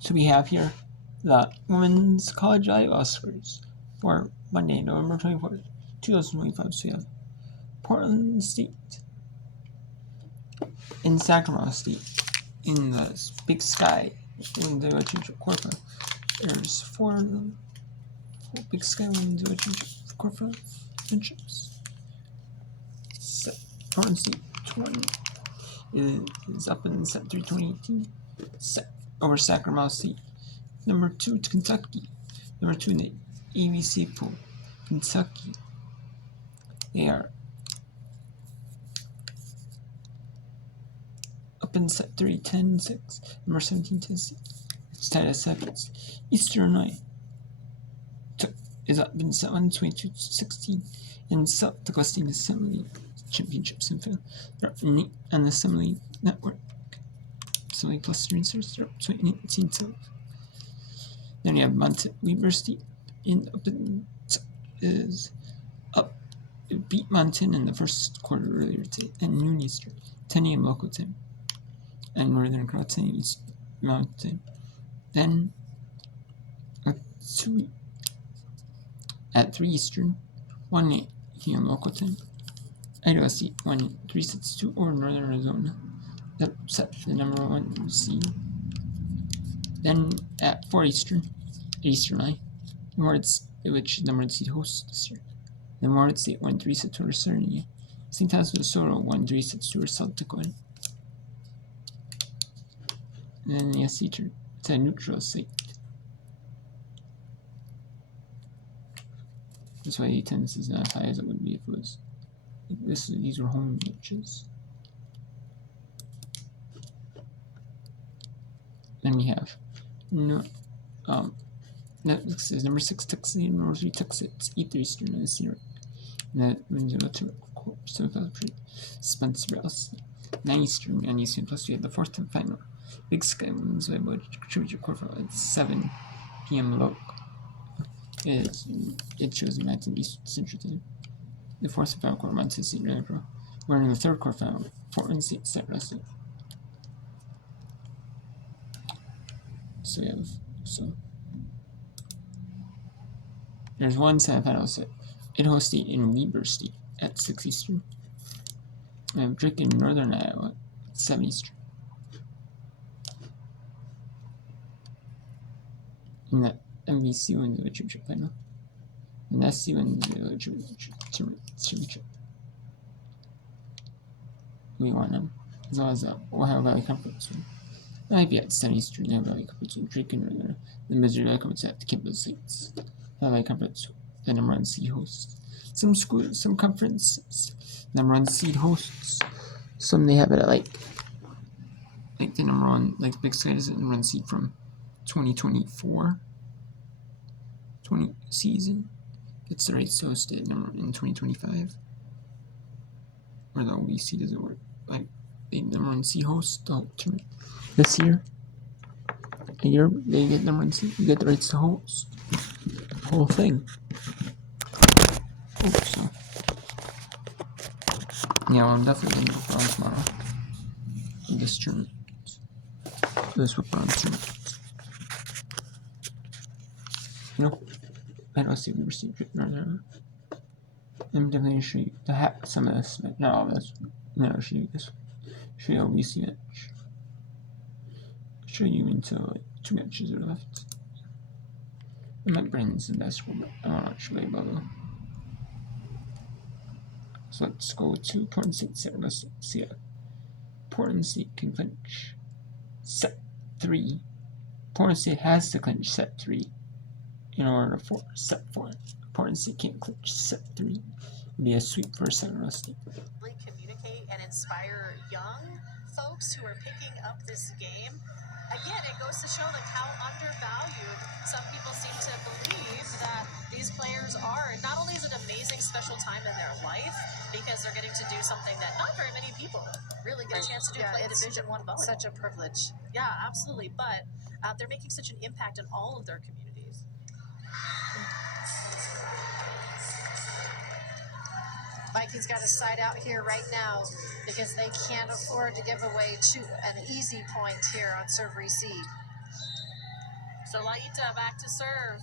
So we have here the Women's College Volleyball scores for Monday, November 24th, 2025. So we have Portland State and Sacramento State in the Big Sky Women's Volleyball Championship quarterfinal. There's four of them. Big Sky Women's Volleyball Championship quarterfinal championships. Portland State 20 is up in set 3 2018. Set over Sacramento State. Number 2 to Kentucky. Number 2 in the ABC pool. Kentucky. They are up in set 3 10-6. Number 17 Tennessee. It's tied at seconds. Eastern Illinois is up in set 1 22-16. And South Dakota State Assembly Championships in Finland. They're up in 8 on the Assembly Network. Assembly plus 3 inserts. They're up 18-12. Then you have Weber State is up. It beat Montana in the first quarter earlier today at noon Eastern, 10 a.m. local time, and Northern Cross 10 a.m. Mountain. Then at 3 Eastern, 1 a.m. local time. Idaho State won 3-2 over Northern Arizona. That set the number 1 seed. Then at 4 Eastern, High, which is number 1 seed hosts this year. Then Morehead State won 3-6 over Sarnia. St. Thomas Minnesota won 3-6 over South Dakota. And then the SC turn to a neutral site. That's why the attendance is not as high as it would be if it was like this. These were home matches. Then we have Netflix is number 6 Texas, number 3 Texas, 8 Eastern, and Sierra. And that wins the ultimate Spencer Rouse. 9 Eastern and Eastern, plus we have the 4th and final Big Sky Women's Volleyball Championship quarterfinal at 7 p.m. local. It shows the match in Eastern Central Time. The 4th and final quarter, Montana State and Pro. We're in the 3rd quarterfinal, Portland State set wrestling. So we have there's one semifinal set. Idaho State and Weber State at 6 Eastern. We have Drake in Northern Iowa at 7 Eastern. In the MVC wins the championship final. And SC wins the championship. We want them. As well as the Ohio Valley Conference win. It might be at 7 Eastern. The Ohio Valley Conference win. Drake and Northern. The Missouri Valley Conference at the Campbell States. The Valley Conference, the number 1 seed hosts. Some schools, some conferences, number 1 seed hosts. Some they have it at like the number 1, like Big Sky is the number 1 seed from 2024 season. Gets the rights to host it in 2025. Or the OVC doesn't work. Like the number 1 seed host the whole tournament this year. They get number 1 seed. You get the rights to host the whole thing. So. Yeah, well, I'm definitely going to go for tomorrow in this tournament. This football tournament. I don't see we received it Northern. I'm definitely going to show you some of this, but not all of this. No, I'll show you this. Show you OVC match. Show you until like 2 matches are left. I might bring this in basketball, but I want to watch volleyball though. So let's go to Portland State set. Let's see if Portland State can clinch set 3. Portland State has to clinch set 3 in order for set 4. Portland State can't clinch set 3. It'd be a sweep for Sacramento State. Communicate and inspire young folks who are picking up this game. Again, it goes to show like how undervalued some people seem to believe that these players are. Not only is it an amazing special time in their life because they're getting to do something that not very many people really get a chance to do, play Division I volleyball. Such a privilege. Yeah, absolutely. But they're making such an impact in all of their communities. Vikings got a side out here right now because they can't afford to give away an easy point here on serve receive. So Laita back to serve.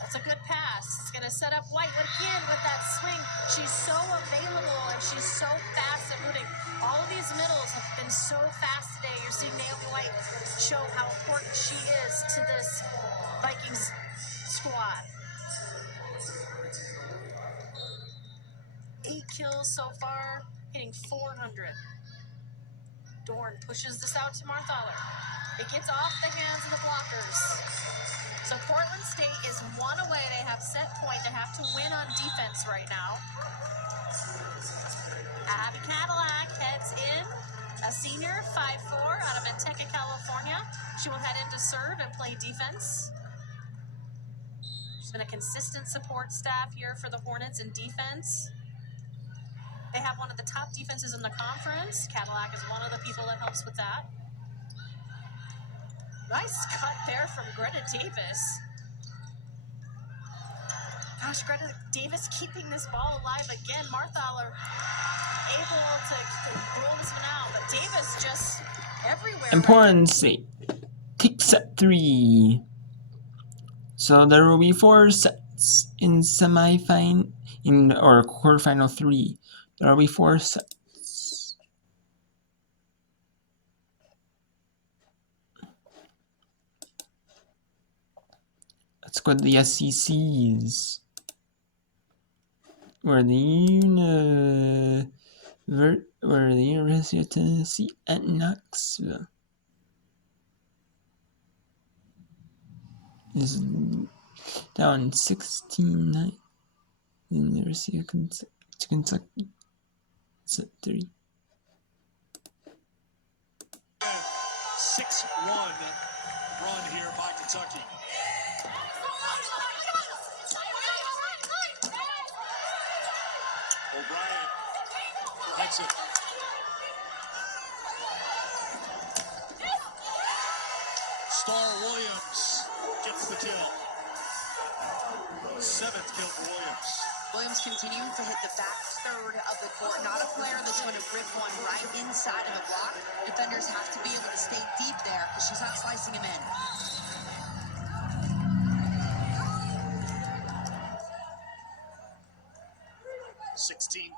That's a good pass. It's going to set up White again with that swing. She's so available and she's so fast at moving. All of these middles have been so fast today. You're seeing Naomi White show how important she is to this Vikings squad. 8 kills so far, hitting 400. Dorn pushes this out to Marthaler. It gets off the hands of the blockers. So Portland State is 1 away. They have set point. They have to win on defense right now. Abby Cadillac heads in. A senior, 5'4", out of Manteca, California. She will head in to serve and play defense. She's been a consistent support staff here for the Hornets in defense. They have one of the top defenses in the conference. Cadillac is one of the people that helps with that. Nice cut there from Greta Davis. Gosh, Greta Davis keeping this ball alive again. Marthaler able to roll this one out, but Davis just everywhere. Important State takes set 3. So there will be 4 sets in semifinal or quarterfinal 3. There will be 4 sets. Let's go to the SECs. Where the University of Tennessee at Knoxville is down 16-9. The University of Kentucky set 3. 6-1 run here by Kentucky. O'Brien for Hudson. Star Williams gets the kill. 7th kill for Williams. Williams continuing to hit the back third of the court. Not a player that's going to rip one right inside of the block. Defenders have to be able to stay deep there because she's not slicing him in. 16-10,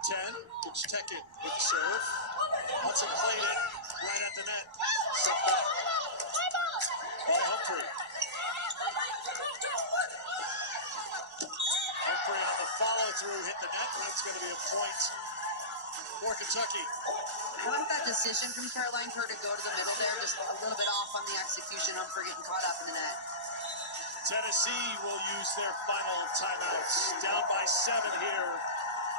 Tekin with the serve. Hudson played it right at the net. Set back by Humphrey. Humphrey on the follow-through hit the net. That's going to be a point for Kentucky. I like that decision from Caroline Kerr to go to the middle there, just a little bit off on the execution. Humphrey getting caught up in the net. Tennessee will use their final timeouts. Down by 7 here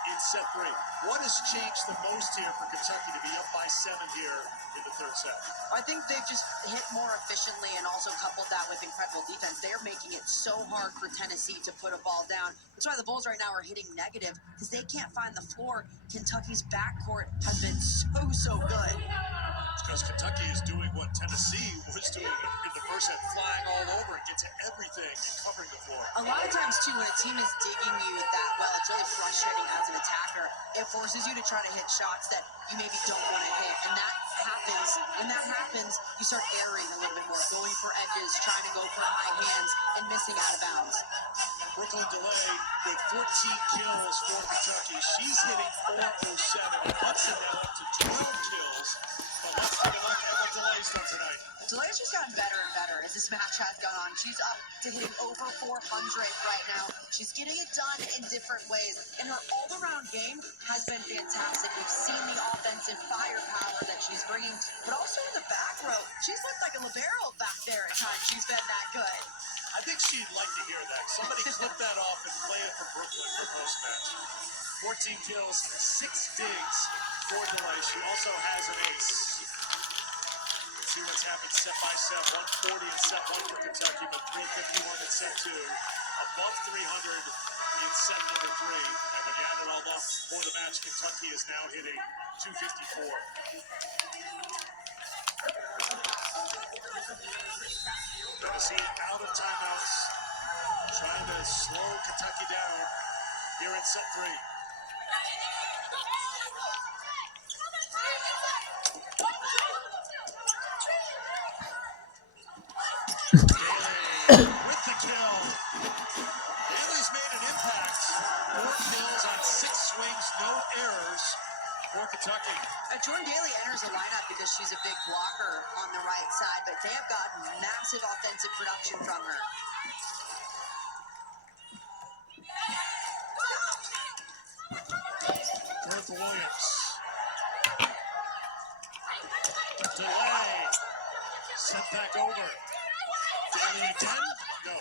in set 3. What has changed the most here for Kentucky to be up by 7 here in the third set? I think they've just hit more efficiently and also coupled that with incredible defense. They're making it so hard for Tennessee to put a ball down. That's why the Bulls right now are hitting negative, because they can't find the floor. Kentucky's backcourt has been so good. It's because Kentucky is doing what Tennessee was doing in the first set, flying all over and get to everything and covering the floor. A lot of times, too, when a team is digging you that well, it's really frustrating as an attacker. It forces you to try to hit shots that you maybe don't want to hit, and that happens. When that happens, you start erring a little bit more, going for edges, trying to go for high hands, and missing out of bounds. Brooklyn DeLay with 14 kills for Kentucky. She's hitting 407. Hudson now up to 12 kills. But let's take a look at what DeLay's done tonight. DeLay's just gotten better and better as this match has gone on. She's up to hitting over 400 right now. She's getting it done in different ways. And her all-around game has been fantastic. We've seen the offensive firepower that she's bringing, but also in the back row. She's looked like a libero back there at times. She's been that good. I think she'd like to hear that. Somebody clip that off and play it for Brooklyn for post-match. 14 kills, 6 digs for DeLay. She also has an ace. Let's see what's happened set by set. 140 in set 1 for Kentucky, but 351 in set 2. Above 300 in set number 3. And when you add it all up for the match, Kentucky is now hitting 254. Tennessee out of timeouts, trying to slow Kentucky down here in set 3. Kentucky. Jordan Daly enters the lineup because she's a big blocker on the right side, but they have gotten massive offensive production from her. Bertha Williams. Delay. Sent back over. Daly again? No.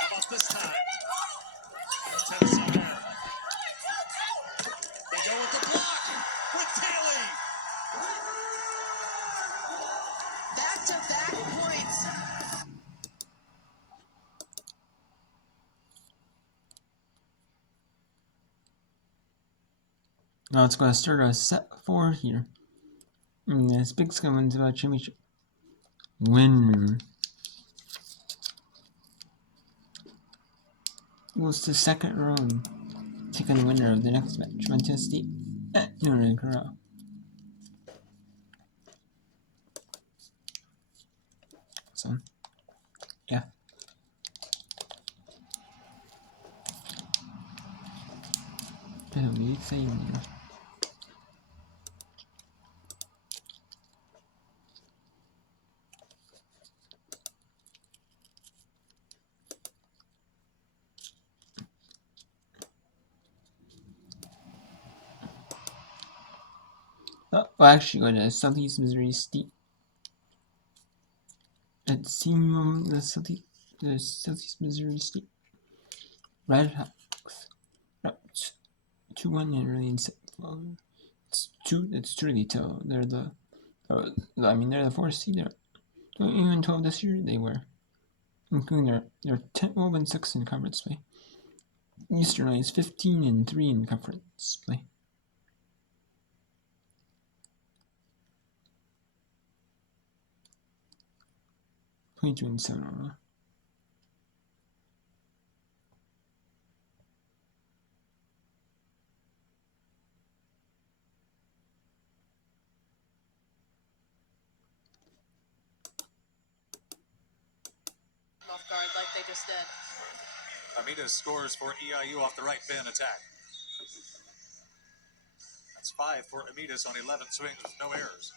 How about this time? Tennessee man. They go with the block with Daly. Back-to-back points. Now it's going to start a set 4 here. And this Big Sky wins about championship. Winner goes to second round. Take on the winner of the next match, Montana State at Northern Colorado. So, yeah. That'll be exciting. Oh, we're actually going to Southeast Missouri State. At seeing the Southeast Missouri State Red Hawks. 2-1 and really in it's too early to they're the they're the 4th seed. They're even 12 this year. They were, including they're 10-6 in conference play. Eastern is 15-3 in conference play. And 7 overall. Off guard like they just did. Amita scores for EIU off the right pin attack. That's 5 for Amitas on 11 swings with no errors.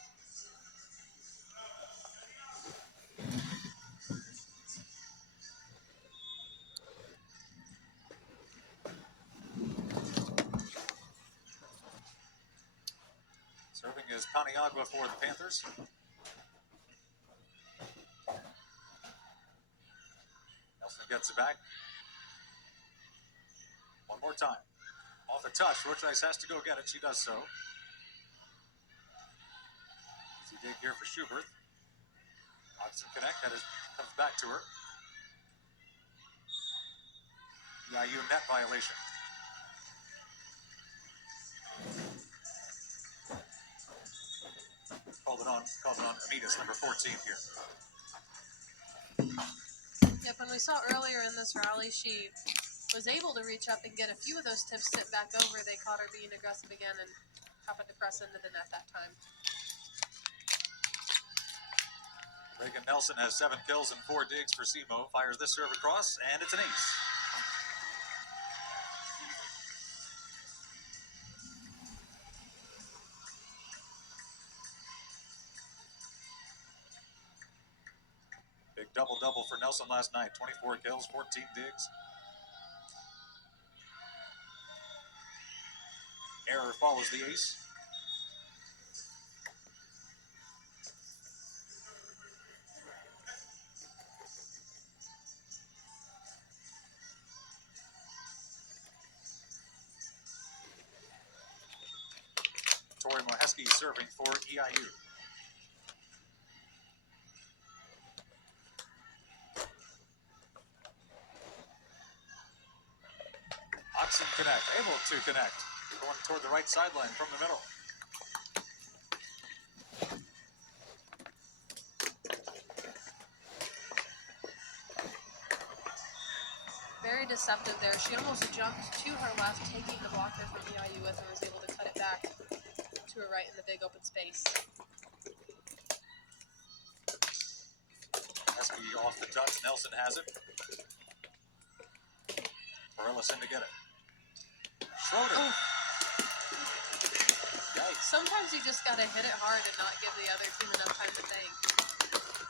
Serving is Paniagua for the Panthers. Nelson gets it back. One more time. Off the touch, Rochrice has to go get it. She does so. Easy dig here for Schubert. Oxen Connect, comes back to her. EIU net violation. Called it on Amitas, number 14 here. Yep, and we saw earlier in this rally, she was able to reach up and get a few of those tips sent back over. They caught her being aggressive again and happened to press into the net that time. Reagan Nelson has 7 kills and 4 digs for SEMO. Fires this serve across, and it's an ace. Big double-double for Nelson last night. 24 kills, 14 digs. Error follows the ace. Tori Moheski serving for EIU. Oxen Connect, able to connect. Going toward the right sideline from the middle. Very deceptive there. She almost jumped to her left, taking the blocker from EIU with, and was able to cut it back to her right in the big open space. Moheski off the touch. Nelson has it. Morellis in to get it. Schroeder. Sometimes you just gotta hit it hard and not give the other team enough time to think.